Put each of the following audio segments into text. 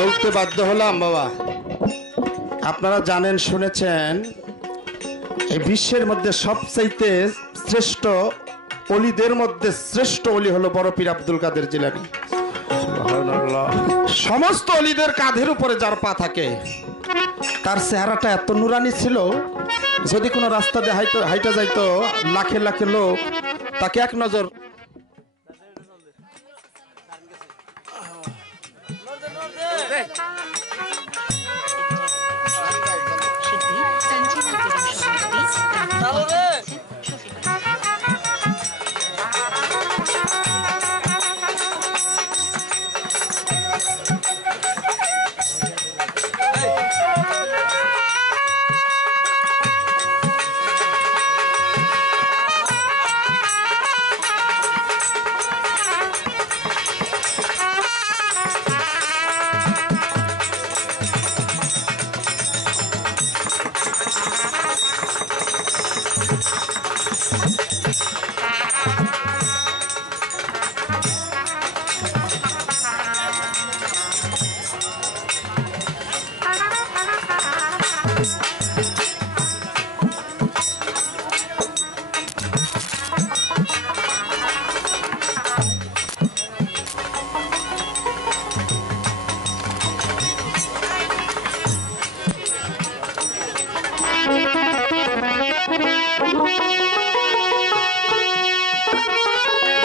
বলতে বাধ্য হলাম বাবা। আপনারা জানেন, শুনেছেন, এই বিশ্বের মধ্যে সবচাইতে শ্রেষ্ঠ অলিদের মধ্যে শ্রেষ্ঠ অলি হলো বড় পীর আব্দুল কাদের জিলানী। সমস্ত অলিদের কাঁধের উপরে যার পা থাকে, তার চেহারাটা এত নুরানি ছিল, যদি কোনো রাস্তা দিয়ে হাইটা যাইতো লাখে লাখে লোক তাকে এক নজর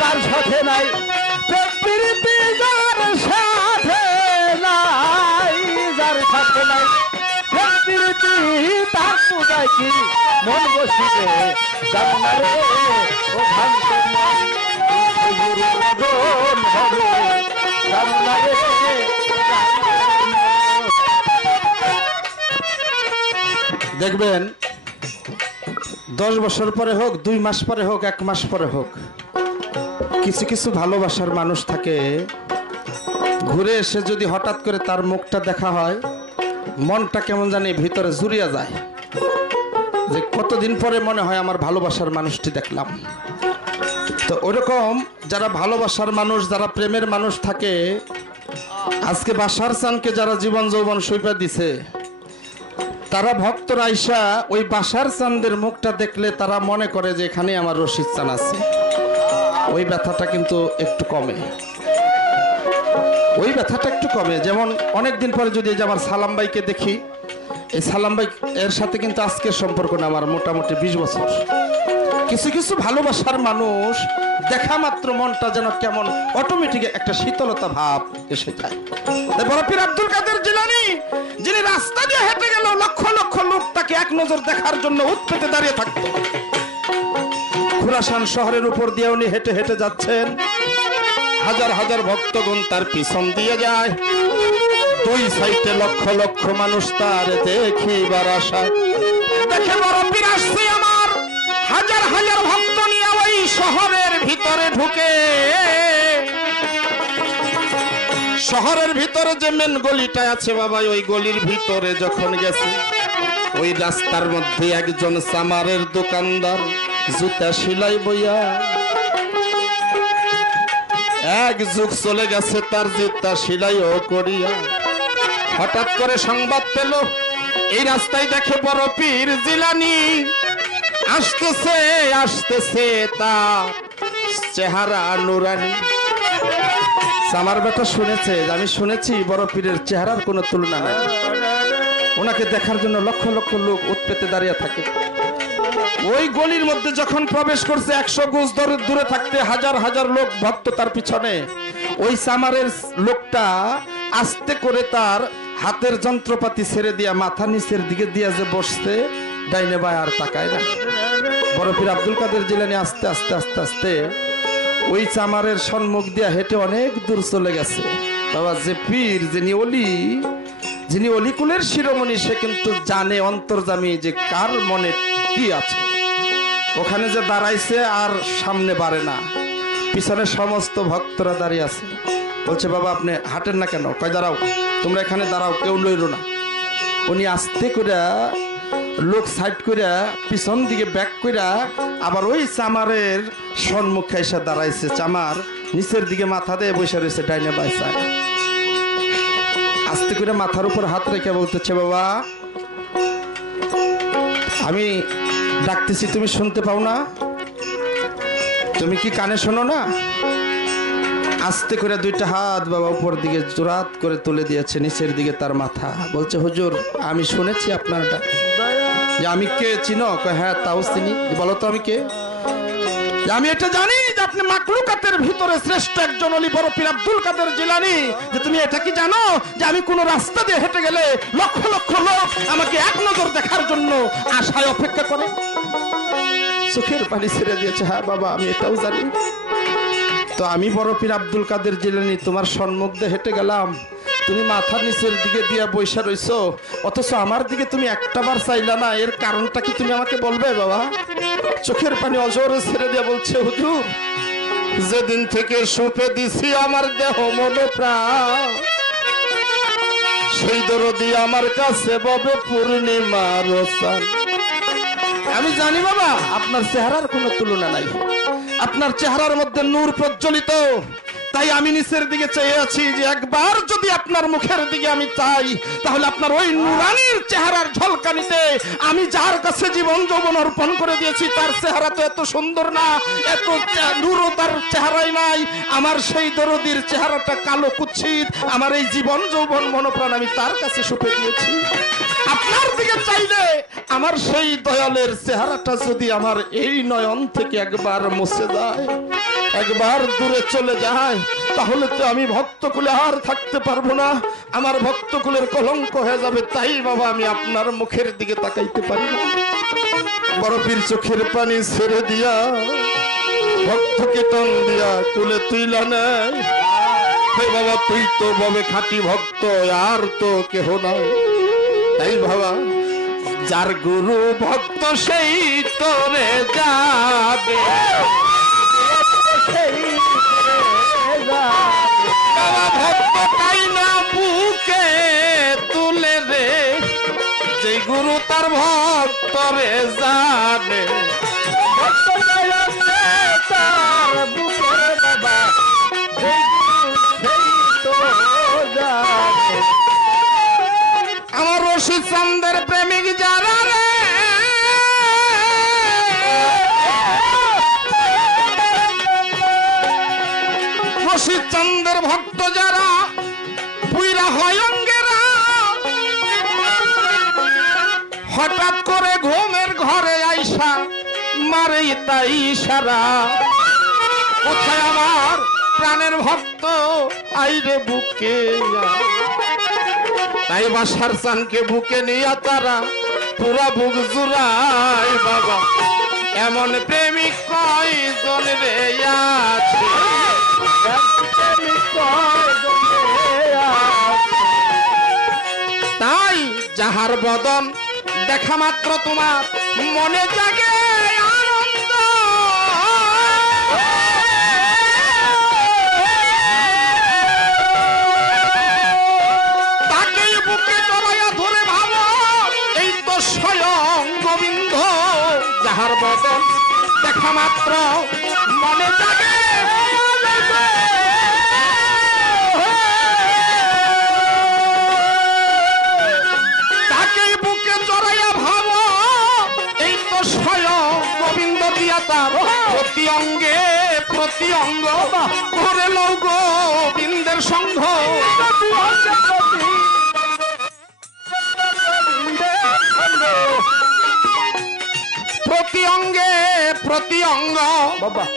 তার সাথে নাই, প্রীতি যার সাথে নাই, যার সাথে নাই প্রীতি তার পূজায় কি মন বসিবে জানা রে, ও ভাঙতে মন হবে জানা রে। দেখবেন 10 বছর পরে হোক, 2 মাস পরে হোক, 1 মাস পরে হোক, কিছু কিছু ভালোবাসার মানুষ থাকে, ঘুরে এসে যদি হঠাৎ করে তার মুখটা দেখা হয়, মনটা কেমন জানি ভিতরে জুড়িয়ে যায়, যে কতদিন পরে মনে হয় আমার ভালোবাসার মানুষটি দেখলাম। তো ওরকম যারা ভালোবাসার মানুষ, যারা প্রেমের মানুষ থাকে, আজকে বাশার চানকে যারা জীবন যৌবন সইপা দিছে, তারা ভক্তরা আইসা ওই বাশার চাঁদের মুখটা দেখলে তারা মনে করে যে এখানে আমার রশিদ চান আছে। ওই ব্যথাটা কিন্তু একটু কমে, ওই ব্যথাটা একটু কমে। যেমন অনেকদিন পরে যদি এই যে আমার সালাম ভাইকে দেখি, এই সালাম ভাই এর সাথে কিন্তু আজকের সম্পর্ক না আমার মোটামুটি 20 বছর। কিছু কিছু ভালোবাসার মানুষ দেখা মাত্র মনটা যেন কেমন অটোমেটিক একটা শীতলতা ভাব এসে যায়। বড় পীর আব্দুল কাদের জিলানী, যিনি রাস্তা দিয়ে হেঁটে গেল লক্ষ লক্ষ লোক তাকে এক নজর দেখার জন্য উৎপেতে দাঁড়িয়ে থাকতো। খুরাসান শহরের উপর দিয়ে উনি হেঁটে হেঁটে যাচ্ছেন, হাজার হাজার ভক্তগণ তার পিছন দিয়ে যায়, 2 সাইডে লক্ষ লক্ষ মানুষ তার দেখিবার আশায়। দেখে বড় পীর আসছে আমার, হাজার হাজার ভক্ত নিয়ে ওই শহরের ভিতরে ঢুকে। শহরের ভিতরে যে মেন গলিটা আছে বাবা, ওই গলির ভিতরে যখন গেছে, ওই রাস্তার মধ্যে একজন চামারের দোকানদার জুতা সেলাই বইয়া, এক যুগ চলে গেছে তার জুতা সেলাইও করিয়া। হঠাৎ করে সংবাদ পেল, এই রাস্তায় দেখে বড় পীর জিলানী আসতেছে, আসতেছে তার চেহারা নুরানি। আমার বেটা শুনেছে, আমি শুনেছি বড় পীরের চেহারার কোনো তুলনা নাই, ওনাকে দেখার জন্য লক্ষ লক্ষ লোক উৎপেতে দাঁড়িয়ে থাকে। ওই গলির মধ্যে যখন প্রবেশ করছে, 100 গজ দূরে থাকতে হাজার হাজার লোক ভক্ত তার পিছনে। ওই সামারের লোকটা আস্তে করে তার হাতের যন্ত্রপাতি ছেড়ে দিয়া মাথা নিচের দিকে দিয়া যে বসছে, ডাইনে বায় আর তাকায় না। বড় পীর আব্দুল কাদের জিলানী আস্তে আস্তে আস্তে আস্তে ওই চামারের সম্মুখ দিয়া হেঁটে অনেক দূর চলে গেছে। বাবা, যে পীর, যিনি অলিকুলের শিরোমণি, সে কিন্তু জানে অন্তর্যামী যে কার মনে কি আছে। ওখানে যে দাঁড়াইছে আর সামনে বাড়ে না, পিছনে সমস্ত ভক্তরা দাঁড়িয়ে আছে। বলছে, বাবা আপনি হাঁটেন না কেন? কয়, দাঁড়াও, তোমরা এখানে দাঁড়াও, কেউ লইল না। উনি আস্তে করে লোক সাইড কইরা পিছন দিকে ব্যাক কইরা আবার ওই চামারের সম্মুখে এসে দাঁড়াইছে। চামার নিচের দিকে মাথা দিয়ে বসে রয়েছে, ডাইনে বাইসা। আস্তে করে মাথার উপর হাত রেখে বলতেছে, বাবা আমি ডাকতেছি, তুমি শুনতে পাও না? তুমি কি কানে শোনো না? আস্তে করে দুইটা হাত বাবা উপর দিকে জোরাত করে তুলে দিয়েছে, নিচের দিকে তার মাথা। বলছে, হুজুর আমি শুনেছি আপনার ডাক। যে আমি কে চিনো? হ্যাঁ তাও চিনি। বলো তো আমি কে? আমি এটা জানি যে আপনি মাকলুকাতের ভিতরে শ্রেষ্ঠ একজন অলি বড় পীর আব্দুল কাদের জিলানী। যে তুমি এটা কি জানো যে আমি কোন রাস্তা দিয়ে হেঁটে গেলে লক্ষ লক্ষ লোক আমাকে এক নজর দেখার জন্য আশায় অপেক্ষা করে? চোখের পানি ছেড়ে দিয়েছে। হ্যাঁ বাবা আমি এটাও জানি। তো আমি বড় পীর আব্দুল কাদের জিলানী তোমার সম্মুখ দিয়ে হেঁটে গেলাম, তুমি মাথা নিচের দিকে দিয়া বৈশা রইছো, অথচ আমার দিকে তুমি একটাবার চাইলা না, এর কারণটা কি তুমি আমাকে বলবে বাবা? চোখের পানি অজরে ছেড়ে দিয়া বলছে, হুজুর যেদিন থেকে সঁপে দিছি আমার দেহ মন প্রাণ, সেই দরদি আমার কাছে ববে পূর্ণিমার চাঁদ। আমি জানি বাবা আপনার চেহারার কোনো তুলনা নাই, আপনার চেহারার মধ্যে নূর প্রজ্বলিত। তাই আমি নিচের দিকে চেয়ে আছি যে একবার যদি আপনার মুখের দিকে আমি চাই, তাহলে আপনার ওই নুরানির চেহারার ঝলকানিতে আমি যার কাছে জীবন যৌবন অর্পণ করে দিয়েছি তার চেহারা তো এত সুন্দর না, এত নূরও তার চেহারাই নাই। আমার সেই দরদির চেহারাটা কালো কুৎসিত, আমার এই জীবন যৌবন মনপ্রাণ আমি তার কাছে সঁপে দিয়েছি। আপনার দিকে চাইলে আমার সেই দয়ালের চেহারাটা যদি আমার এই নয়ন থেকে একবার মুছে যায়, একবার দূরে চলে যায়, তাহলে তো আমি ভক্তকুলে আর থাকতে পারবো না, আমার ভক্তকুলের কলঙ্ক হয়ে যাবে। তাই বাবা আমি আপনার মুখের দিকে তাকাইতে পারি না। বড় পীর চোখের পানি ছেড়ে দিয়া ভক্তকে টান দিয়া কুলে তুইলা নেয়। হে বাবা তুই তো ববে খাঁটি ভক্ত, আর তো কেহ নাই। তাই বাবা যার গুরু ভক্ত সেই তোরে যাবে, বাবা ভক্ত তাই না বুকে তুলে রে, যে গুরু তার ভক্ত রে জানে। আমার রশিদ চান্দের প্রেমিক যারা রে, রশিদ চান্দের ভক্ত যারা পুইরা হয় অঙ্গেরা, হঠাৎ করে ঘুমের ঘরে আইসা মারে তাই ইশারা। কোথায় আমার প্রাণের ভক্ত আইরে বুকে, তাই বাসার চানকে বুকে নিয়া তারা পুরা বুক জুড়াই। বাবা এমন প্রেমিক কয়জন রে আছে, তাই যাহার বদন দেখা মাত্র তোমার মনে জাগে আনন্দ, তাকেই বুকে জড়াইয়া ধরে ভাবো এই তো স্বয়ং গোবিন্দ। যাহার বদন দেখা মাত্র মনে জাগে, তাকেই বুকে জড়াইয়া ভাবো এই তো স্বয়ং গোবিন্দ। দিয়া তার প্রতি অঙ্গে প্রতি অঙ্গ করে লও গোবিন্দের সঙ্গ। প্রতি অঙ্গে প্রতি অঙ্গ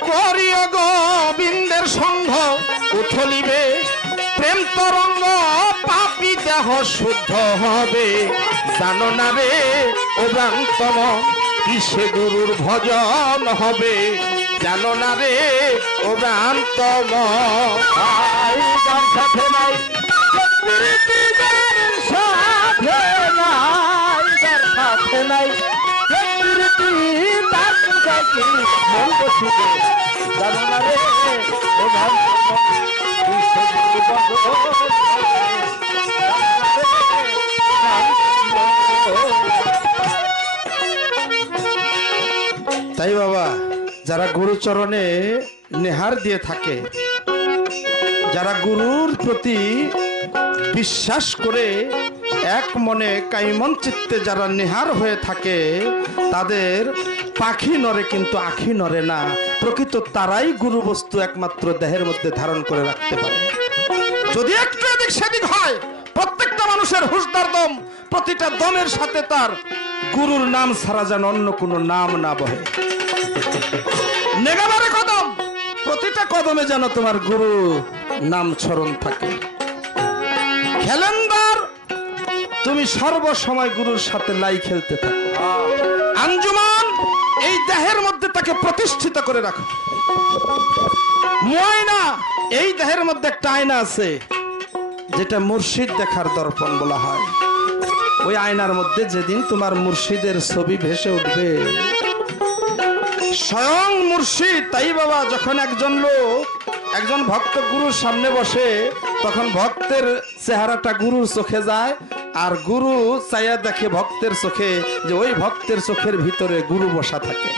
করিও গোবিন্দের সঙ্গ, উথলিবে প্রেম তরঙ্গ পাপী দেহ শুদ্ধ হবে। জানো না রে ও ভ্রান্তম কিসে গুরুর ভজন হবে, জানো না রে ও ভ্রান্তম। সাথে নাই সাথে নাই মন বসিবে, জানো না রে ও ভ্রান্তম তাই বাবা যারা গুরুচরণে নেহার দিয়ে থাকে, যারা গুরুর প্রতি বিশ্বাস করে এক মনে কাইমন চিত্তে যারা নেহার হয়ে থাকে তাদের পাখি নড়ে কিন্তু আখি নড়ে না। প্রকৃত তারাই গুরু বস্তু একমাত্র দেহের মধ্যে ধারণ করে রাখতে পারে। যদি একটু এদিক সেদিক হয়, প্রত্যেকটা মানুষের হুঁশদার দম, প্রতিটা দমের সাথে তার গুরুর নাম ছাড়া যেন অন্য কোনো নাম না বহে। নেগাবারে কদম, প্রতিটা কদমে যেন তোমার গুরু নাম স্মরণ থাকে। খেলেন্দার, তুমি সর্বসময় গুরুর সাথে লাই খেলতে থাকো। আঞ্জুমান, এই দেহের মধ্যে তাকে প্রতিষ্ঠিত করে রাখো। ময়না, এই দেহের মধ্যে একটা আয়না আছে যেটা মুর্শিদ দেখার দর্পণ বলা হয়। ওই আয়নার মধ্যে যেদিন তোমার মুর্শিদের ছবি ভেসে উঠবে, স্বয়ং মুর্শিদ। তাই বাবা, যখন একজন লোক, একজন ভক্ত গুরুর সামনে বসে, তখন ভক্তের চেহারাটা গুরুর চোখে যায়, আর গুরু চাইয়া দেখে ভক্তের চোখে যে ওই ভক্তের চোখের ভিতরে গুরু বসা থাকে।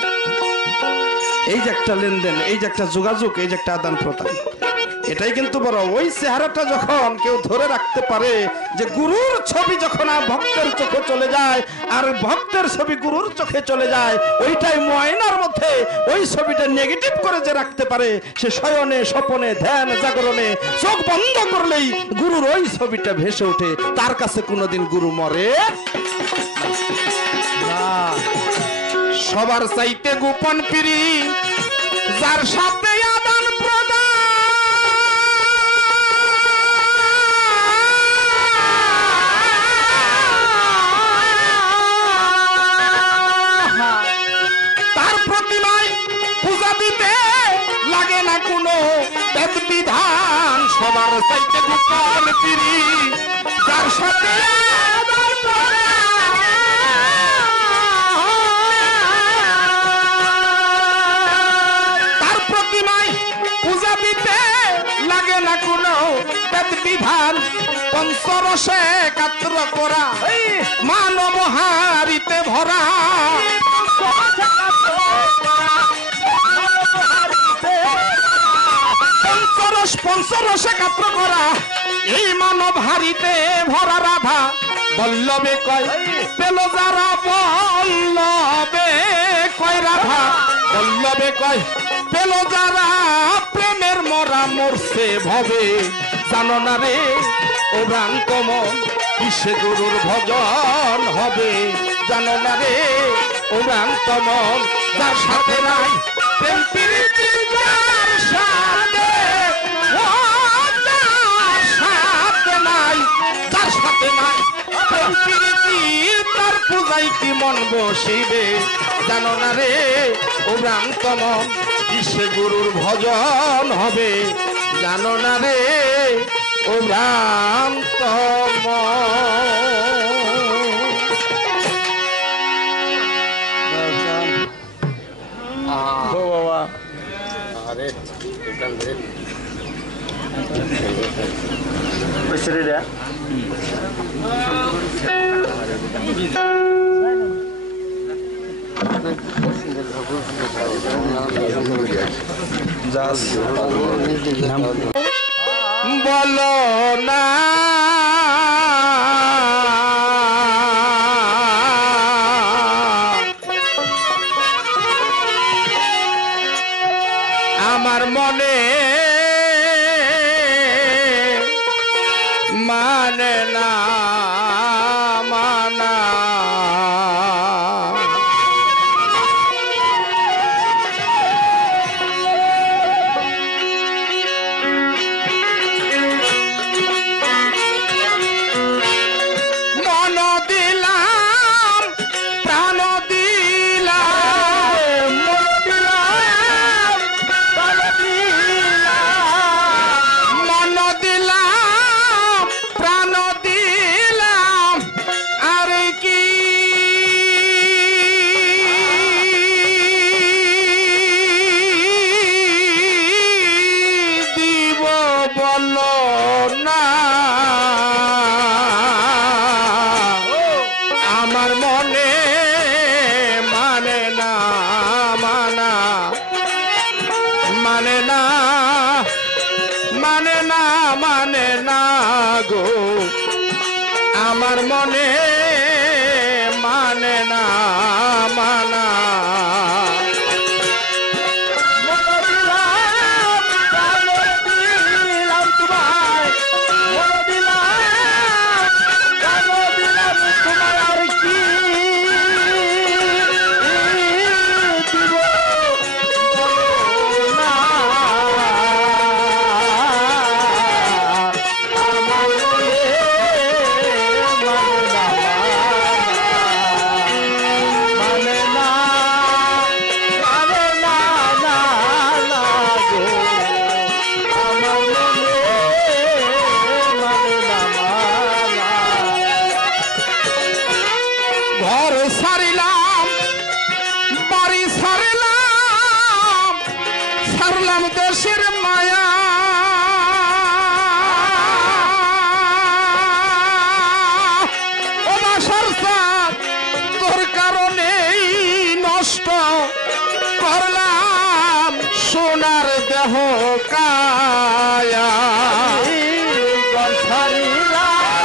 এই যে একটা লেনদেন, এই যে একটা যোগাযোগ, এই যে একটা আদান প্রদান, এটাই কিন্তু বড়। ওই চেহারাটা যখন কেউ ধরে রাখতে পারে যে গুরুর ছবি যখন ভক্তের চোখে চলে যায় আর ভক্তের ছবি গুরুর চোখে চলে যায়, ওইটাই ময়নার মধ্যে ওই ছবিটা নেগেটিভ করে যে রাখতে পারে, সে শয়নে স্বপনে ধ্যান জাগরণে চোখ বন্ধ করলেই গুরুর ওই ছবিটা ভেসে ওঠে। তার কাছে কোনোদিন গুরু মরে না। সবার চাইতে গোপন পিরি যার সাথে আদান প্রদান, তার প্রতিমায় পূজা দিতে লাগে না কোনো বেদ বিধান। সবার চাইতে গোপন পিরি যার সাথে আদান প্রদান, তার প্রতিমায় পূজা দিতে লাগে না কোনো বেদ বিধান। পঞ্চরসে কাত্র করা মানব হারিতে ভরা, পঞ্চরসে কাত্র করা এই মানব হারিতে ভরা। রাধা বল্লবে কয় পেল যারা, বল্লবে কয় রাধা বল্লবে কয় পেল যারা, প্রেমের মরা মরছে ভবে। জানো না রে ও ভ্রান্ত মন, কিসে গুরুর ভজন হবে। জানো না রে ও ভ্রান্ত মন, যার সাথে নাই প্রেম প্রীতি, যার সাথে নাই, যার সাথে নাই প্রেম প্রীতি, তার পূজাই কি মন বসিবে। জানো না রে ও ভ্রান্ত মন, কিসে গুরুর ভজন হবে। জানো না রে ও ভ্রান্ত বাবা। আরে বলো না আমার মনে মানে না মানা, মন দিলাম প্রাণ দিলাম, মন দিলাম প্রাণ দিলাম, মন দিলাম প্রাণ দিলাম, আর কি দিব বলো না। আমার মনে মানে না মানা, মানে না মানে না মানে না গো আমার মনে মানে না মানা ঘর সারিলাম বাড়ি সারিলাম সারলাম দেশের মায়া ও বাসার সাথ তোর কারণেই নষ্ট করলাম সোনার দেহ কায়া ঘর সারিলাম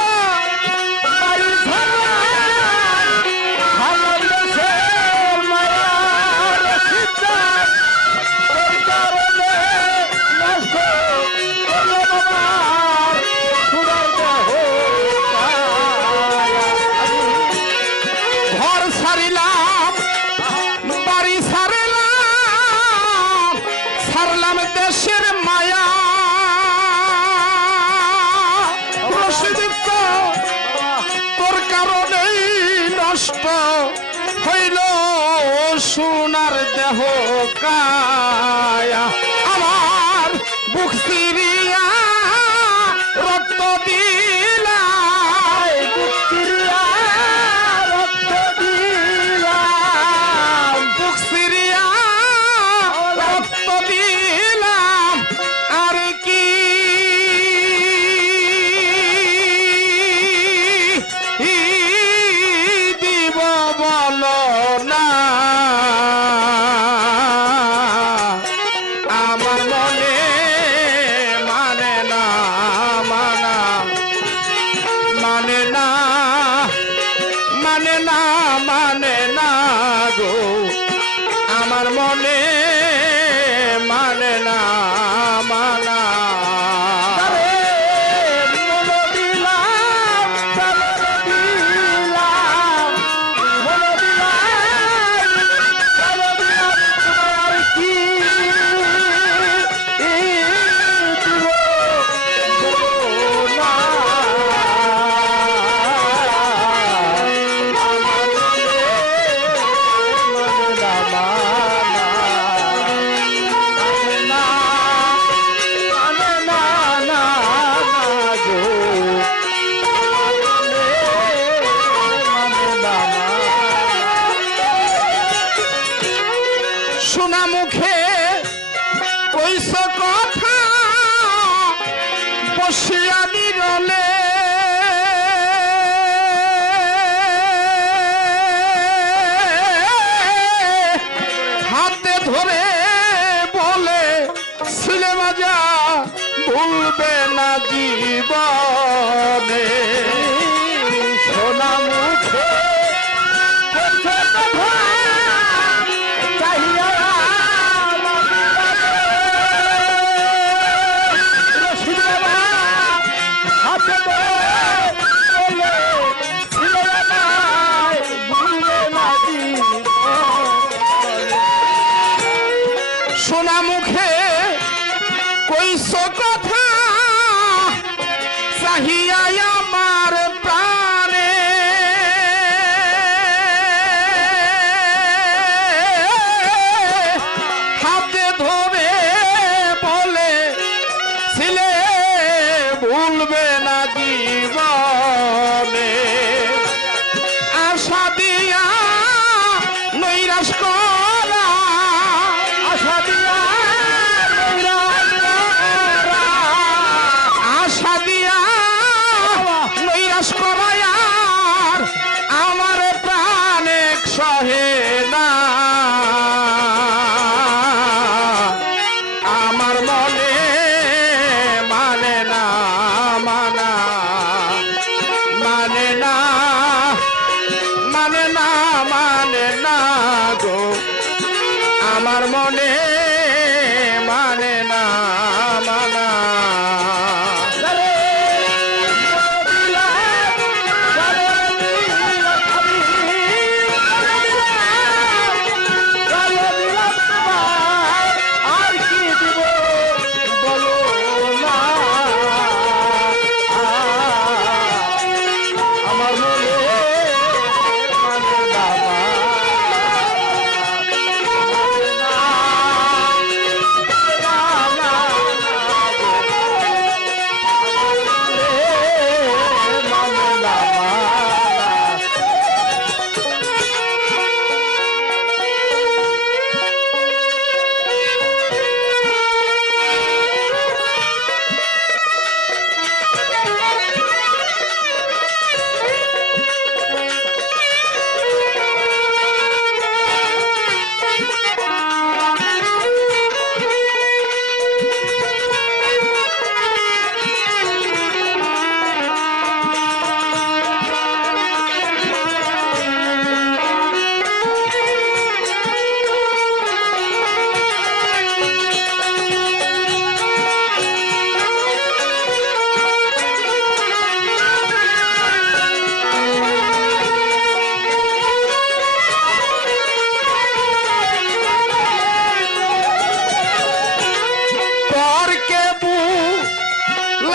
দেশের মায়া রশিদিত তোর কারণেই নষ্ট হইল সোনার দেহ কায়া আমার বুক চিরিয়া রক্ত দিলাই বুক চিরিয়া রক্ত দিলাম বুক চিরিয়া রক্ত দিলাম আর কি দিব বলো না আমার মনে মানে না মানা মানে না মানে না মানে না গো আমার মনে মানে না মানা শোনা মুখে কইস কথা বসিয়া নিরলে হাতে ধরে বলে ছিলে মাজা ভুলবে না জীবনে শোনা মুখে শোনা মুখে কইস কথা চাহিয়া আমার প্রাণে হাতে ধরে বলে ছিলে ভুলবে না জীবনে আশা দিয়া নৈরাশ করা আশা দিয়া আশা দিয়া নৈরাশ করায়ার আমার প্রাণে সহে না আমার মনে মানে না মানা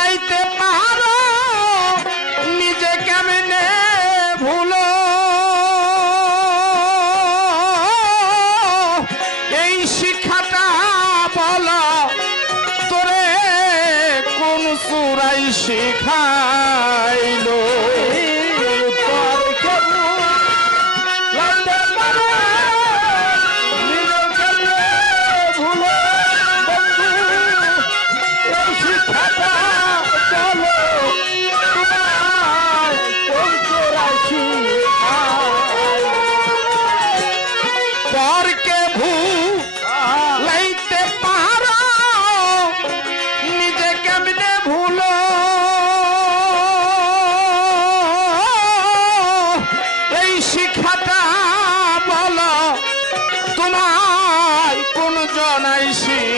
লাইতে পারো নিজে কেমনে ভুলো এই শিক্ষাটা বলো তোরে কোন সুরাই শিখাইলো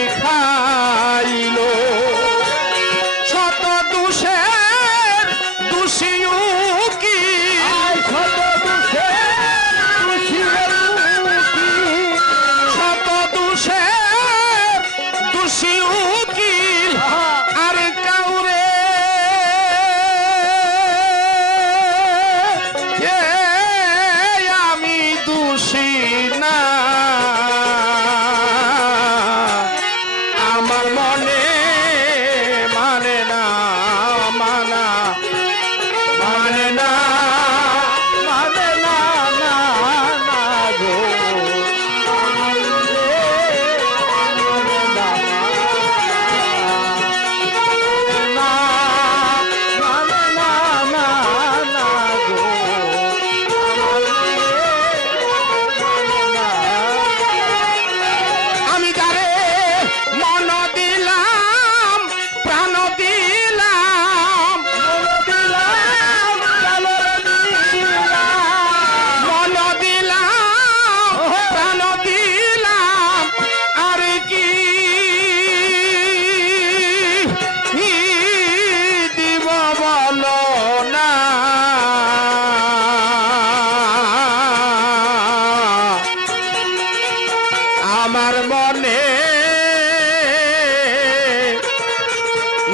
শিখাইলো শত দোষের দোষীও কি শত দোষের দোষীও কি আর কাউরে আমি দোষী না আমার মনে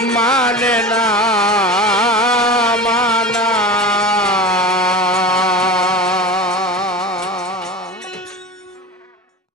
মানে না